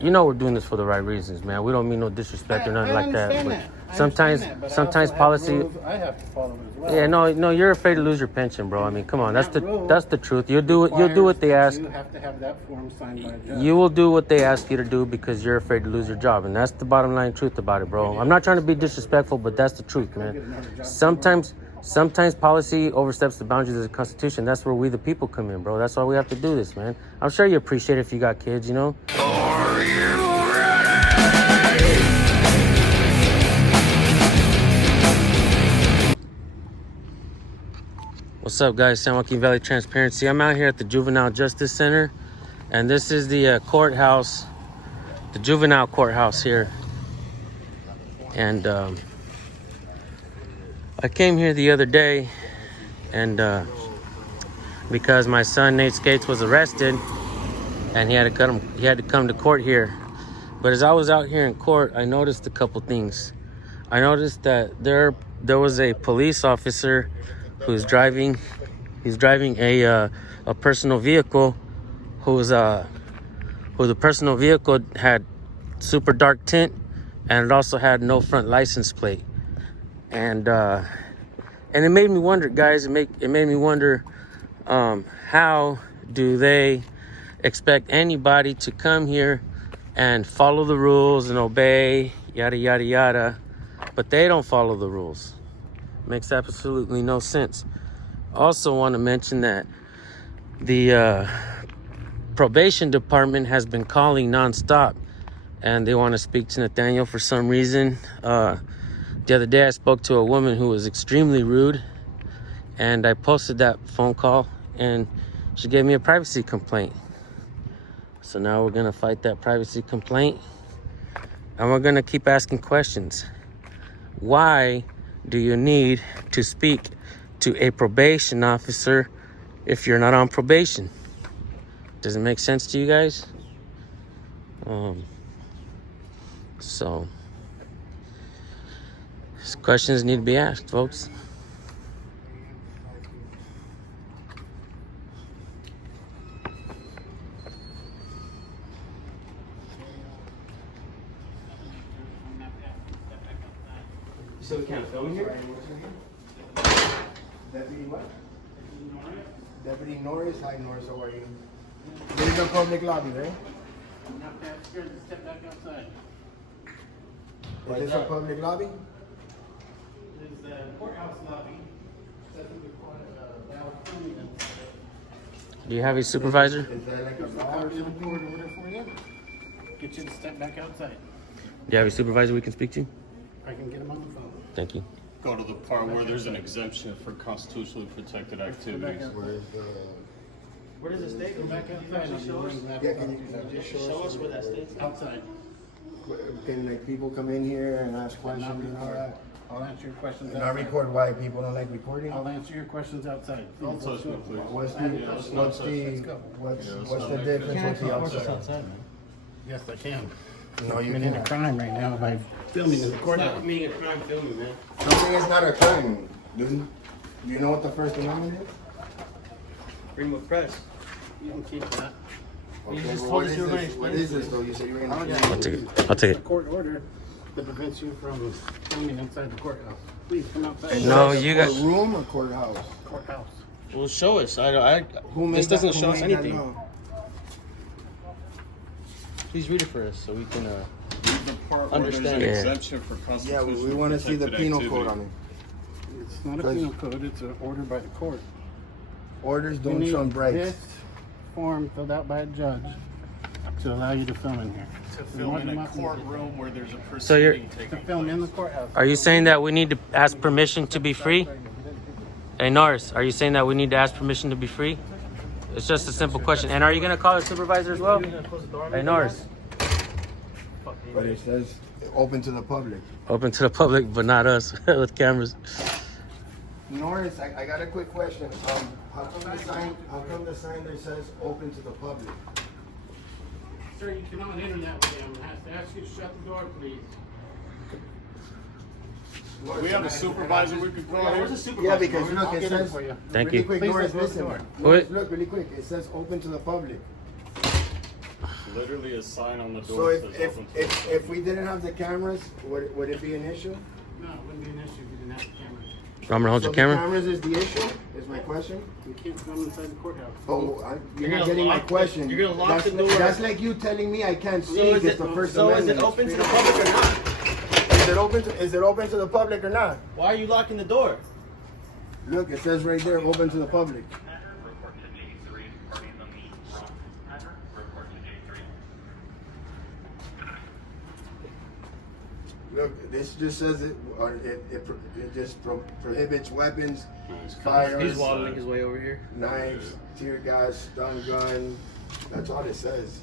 you know we're doing this for the right reasons, man. We don't mean no disrespect or nothing like that. But sometimes policy. I have to follow it as well. Yeah, no, you're afraid to lose your pension, bro. I mean, come on, that's the truth. You'll do what they ask. You have to have that form signed by a judge. You will do what they ask you to do because you're afraid to lose your job, and that's the bottom line truth about it, bro. I'm not trying to be disrespectful, but that's the truth, man. Sometimes policy oversteps the boundaries of the Constitution. That's where we the people come in, bro. That's why we have to do this, man. I'm sure you appreciate it if you got kids, you know. Are you ready? What's up, guys? San Joaquin Valley Transparency. I'm out here at the Juvenile Justice Center, and this is the courthouse, the juvenile courthouse here. And I came here the other day, and because my son Nate Skates was arrested, and he had to come to court here. But as I was out here in court, I noticed a couple things. I noticed that there was a police officer who's driving a personal vehicle, who the personal vehicle had super dark tint, and it also had no front license plate. And it made me wonder, guys. It made me wonder, how do they expect anybody to come here and follow the rules and obey, yada yada yada, but they don't follow the rules? Makes absolutely no sense. Also want to mention that the probation department has been calling nonstop, and they want to speak to Nathaniel for some reason. The other day I spoke to a woman who was extremely rude, and I posted that phone call, and she gave me a privacy complaint. So now we're gonna fight that privacy complaint, and we're gonna keep asking questions. Why do you need to speak to a probation officer if you're not on probation? Does it make sense to you guys? So these questions need to be asked, folks. So we can't film here? Deputy what? Deputy Norris. Hi Norris, how are you? This is the public lobby, right? I'm not that scared to step back outside. Is this a public lobby? It's the courthouse lobby. Do you have a supervisor? Is that like a bar or something? Get you to step back outside. Do you have a supervisor we can speak to? I can get him on the phone. Thank you. Go to the part where there's an exemption for constitutionally protected activities. Where does it state? Go back outside. Yeah, can you just show us where that states? Outside. Can like people come in here and ask questions and all that? I'll answer your questions And I outside. record why people don't like recording? I'll answer your questions outside. Don't touch me, please. What's the difference with the outside? Yes, I can. No, you Committing a can't. crime right now by filming in the courthouse. me a crime filming, man. Something is not a crime, dude. Do you know what the First Amendment is? Freedom of press. You can keep that. Okay, just well, told us you were gonna what is this though? You said you were gonna I'll take it. I'll take It's a it. court order that prevents you from filming inside the courthouse. Please come outside. No, you got. room or courthouse? Courthouse. Well, show us. Who made This doesn't that- show who us made that anything. law? Please read it for us so we can. Read the part where there's an Understand. Yeah. exemption for Yeah, constitutionally we want to see the protected penal activity. code on it. It's not a penal code, it's an order by the court. Orders You don't need shun bribes. this form filled out by a judge to allow you to film in here. To You film want in them a up and- courtroom where there's a So you're- proceeding To taking film in the place. courthouse. Are you saying that we need to ask permission to be free? Hey, Norris, are you saying that we need to ask permission to be free? It's just a simple question. And are you gonna call the supervisor as well? Hey, Norris. But it says open to the public. Open to the public, but not us with cameras. Norris, I got a quick question. How come the sign there says open to the public? Sir, you cannot enter that way. I'm gonna have to ask you to shut the door, please. We have a supervisor we could call here. Yeah, because look, I'll it get it says. for you. Thank Really you. quick, Please Norris, close the listen. door. Norris, look, really quick. It says open to the public. literally a sign on the So door if that says if, open to if if we didn't have the cameras, would it be an issue? No, it wouldn't be an issue if you didn't have the camera. I'm gonna hold So your camera. the cameras is the issue? Is my question? You can't come inside the courthouse. Oh, you're not gonna getting my lock- question. you're gonna lock that's, the door. That's like you telling me I can't see So is against it the First so is Amendment. it open to the public or not? Is it open to the public or not? Why are you locking the door? Look, it says right there, open to the public. Look, this just says it just prohibits weapons, fires, He's waddling his way over here. knives, tear gas, stun gun. That's all it says.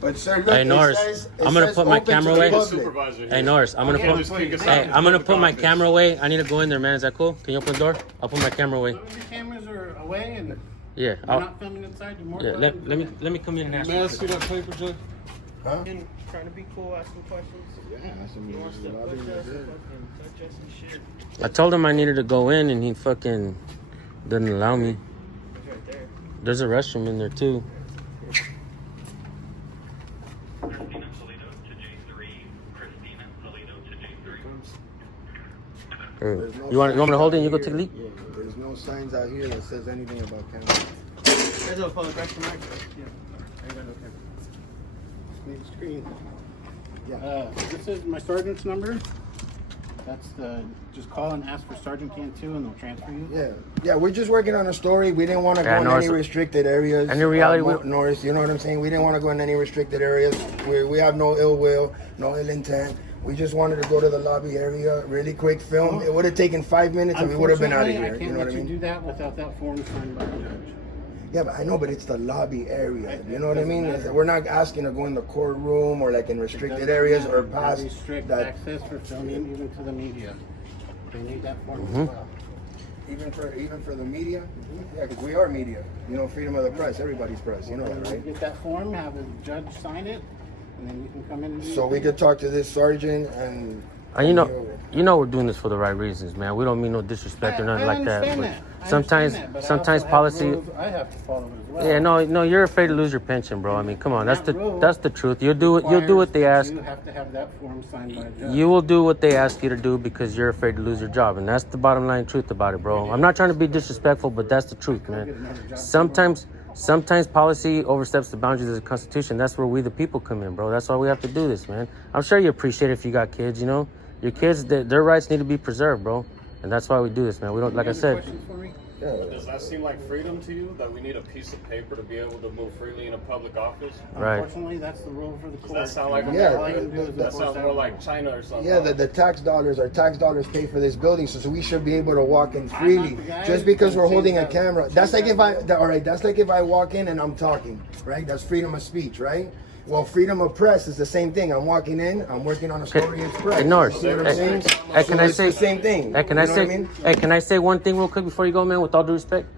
But sir, look, Hey, Norris, I'm gonna put my camera away. supervisor here. Hey Norris, I'm gonna Just put. kick us out Hey, of I'm gonna the put my office. camera away. I need to go in there, man. Is that cool? Can you open the door? I'll put my camera away. As long as your cameras are away and you're Yeah. not filming inside, you're more Yeah. than Let me come in and ask. May I you. see that paper, Jay? Huh? And trying to be cool, asking questions. Yeah, that's He wants to push us, fucking touch us and shit. I told him I needed to go in, and he fucking didn't allow me. He's right there. There's a restroom in there too. You want me to hold it and you go take a leak? Yeah, there's no signs out here that says anything about cameras. There's a public restroom right there. screen. Yeah. This is my sergeant's number. That's the, just call and ask for Sergeant Cantu and they'll transfer you. Yeah, we're just working on a story. We didn't want to Yeah, go in Norris- any restricted areas. And in reality, Norris, you know what I'm saying? We didn't want to go in any restricted areas. We have no ill will, no ill intent. We just wanted to go to the lobby area, really quick film. It would have taken 5 minutes and we would have been out of Unfortunately, here. I You can't know what let I you mean? do that without that form signed by the judge. Yeah, but I know, but it's the lobby area. You know what I mean? We're not asking to go in the courtroom or like in restricted areas or past Restrict that. access for filming even to the media. They need that form Mm-hmm. as well. Even for the media? Yeah, because we are media. You know, freedom of the press. Everybody's press. You know that, You right? get that form, have the judge sign it, and then you can come in and do So your we thing. could talk to this sergeant and. You know we're doing this for the right reasons, man. We don't mean no disrespect or nothing like that. understand But that. I sometimes, understand that, but I sometimes also have policy. rules I have to follow as well. Yeah, no, you're afraid to lose your pension, bro. I mean, come on, that's That rule the truth. You'll do what they requires ask. that You have to have that form signed by a judge. You will do what they ask you to do because you're afraid to lose your job, and that's the bottom line truth about it, bro. I'm not trying to be disrespectful, but that's the truth, man. Sometimes policy oversteps the boundaries of the Constitution. That's where we the people come in, bro. That's why we have to do this, man. I'm sure you appreciate it if you got kids, you know. Your kids, their rights need to be preserved, bro. And that's why we do this, man. We don't, like I Any said. questions for me? Does that seem like freedom to you? That we need a piece of paper to be able to move freely in a public office? Right. Unfortunately, that's the rule for the court. that sound like Yeah, All you can do is That enforce sounds that more rule. like China or something. Yeah, the tax dollars, our tax dollars pay for this building, so we should be able to walk in freely. the guy Just because who we're holding a change that- camera. That's like if all right, that's like if I walk in and I'm talking, right? That's freedom of speech, right? Well, freedom of press is the same thing. I'm walking in, I'm working on a story, it's press. Ignore. You see what I'm saying? Hey, can So I it's say the same thing? Hey, can You I know say? what I mean? Hey, can I say one thing real quick before you go, man? With all due respect.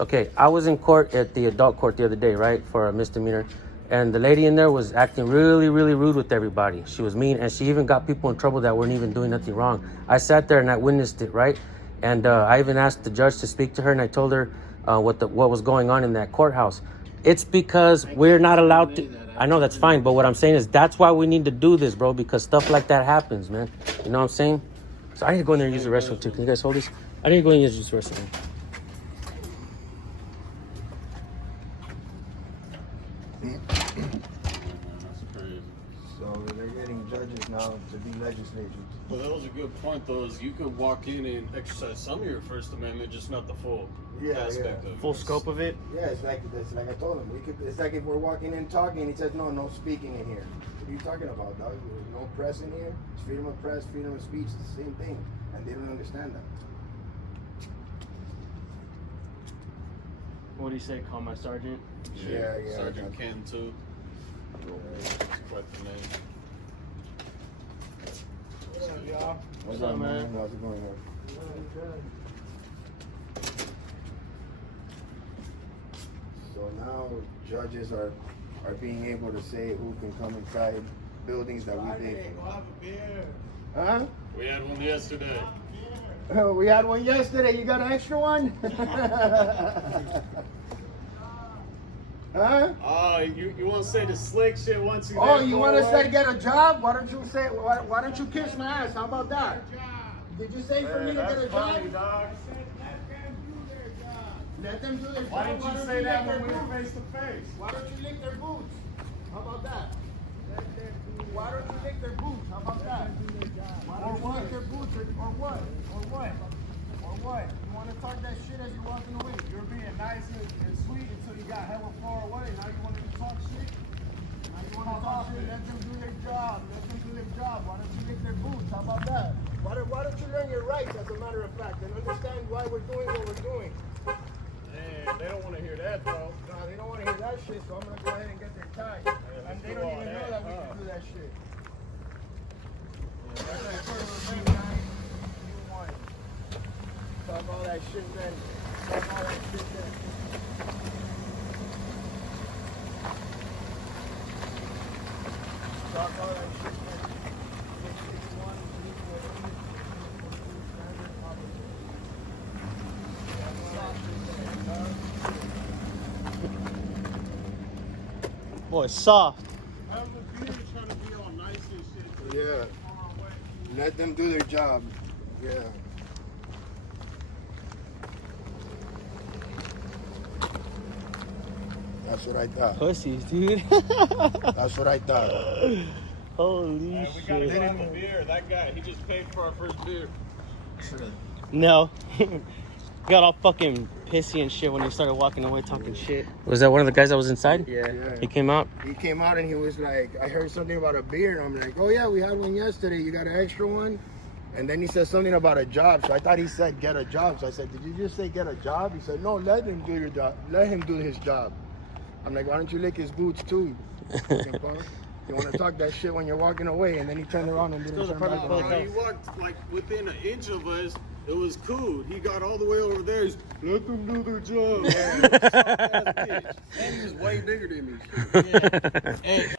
Okay, I was in court at the adult court the other day, right, for a misdemeanor, and the lady in there was acting really, really rude with everybody. She was mean, and she even got people in trouble that weren't even doing nothing wrong. I sat there and I witnessed it, right, and I even asked the judge to speak to her, and I told her what was going on in that courthouse. It's because we're not allowed to. I know that's fine, but what I'm saying is that's why we need to do this, bro, because stuff like that happens, man. You know what I'm saying? So I need to go in there and use the restroom too. Can you guys hold this? I need to go in and use the restroom. That's crazy. So they're getting judges now to be legislators. Well, that was a good point, though. Is you could walk in and exercise some of your First Amendment, just not the full aspect of it. Full scope of it. Yeah, it's like I told him. It's like if we're walking in talking, he says, no speaking in here. What are you talking about, dog? No press in here. It's freedom of press, freedom of speech. It's the same thing, and they don't understand that. What do you say? Call my sergeant. Yeah. Sergeant Cantu. That's quite the name. What's up, man? How's it going on? So now judges are being able to say who can come inside buildings that we did. Huh? We had one yesterday. Oh, we had one yesterday. You got an extra one? Huh? Oh, you want to say the slick shit once you. Oh, you want to say get a job? Why don't you say? Why don't you kiss my ass? How about that? Did you say for me to get a job? Dog. Let them do their job. Why didn't you say that when we were face to face? Why don't you lick their boots? How about that? Why don't you lick their boots? How about that? Why don't you lick their boots or what? Or what? Or what? You want to talk that shit as you're walking away? You're being nice and sweet until you got hella far away. Now you want to talk shit? Now you want to talk shit? Let them do their job. Let them do their job. Why don't you lick their boots? How about that? Why don't you learn your rights as a matter of fact and understand why we're doing what we're doing? Man, they don't want to hear that, bro. No, they don't want to hear that shit, so I'm going to go ahead and get their tie. And they don't even know that we can do that shit. Talk all that shit then. Talk all that shit then. Talk all that shit then. Boy, soft. I'm trying to be all nice and shit. Yeah. Let them do their job. Yeah. That's what I thought. Pussies, dude. That's what I thought. Holy We gotta shit. go have a beer. That guy, he just paid for our first beer. No. Got all fucking pissy and shit when he started walking away talking shit. Was that one of the guys that was inside? Yeah. He came out. He came out and he was like, I heard something about a beer. And I'm like, oh yeah, we had one yesterday. You got an extra one? And then he said something about a job. So I thought he said get a job. So I said, did you just say get a job? He said, no, let him do your job. Let him do his job. I'm like, why don't you lick his boots too? Fucking punk. You want to talk that shit when you're walking away, and then he turned around and didn't turn back around. He walked like within an inch of us. It was cool. He got all the way over there. He's, let them do their job. And he was way bigger than me. Yeah. And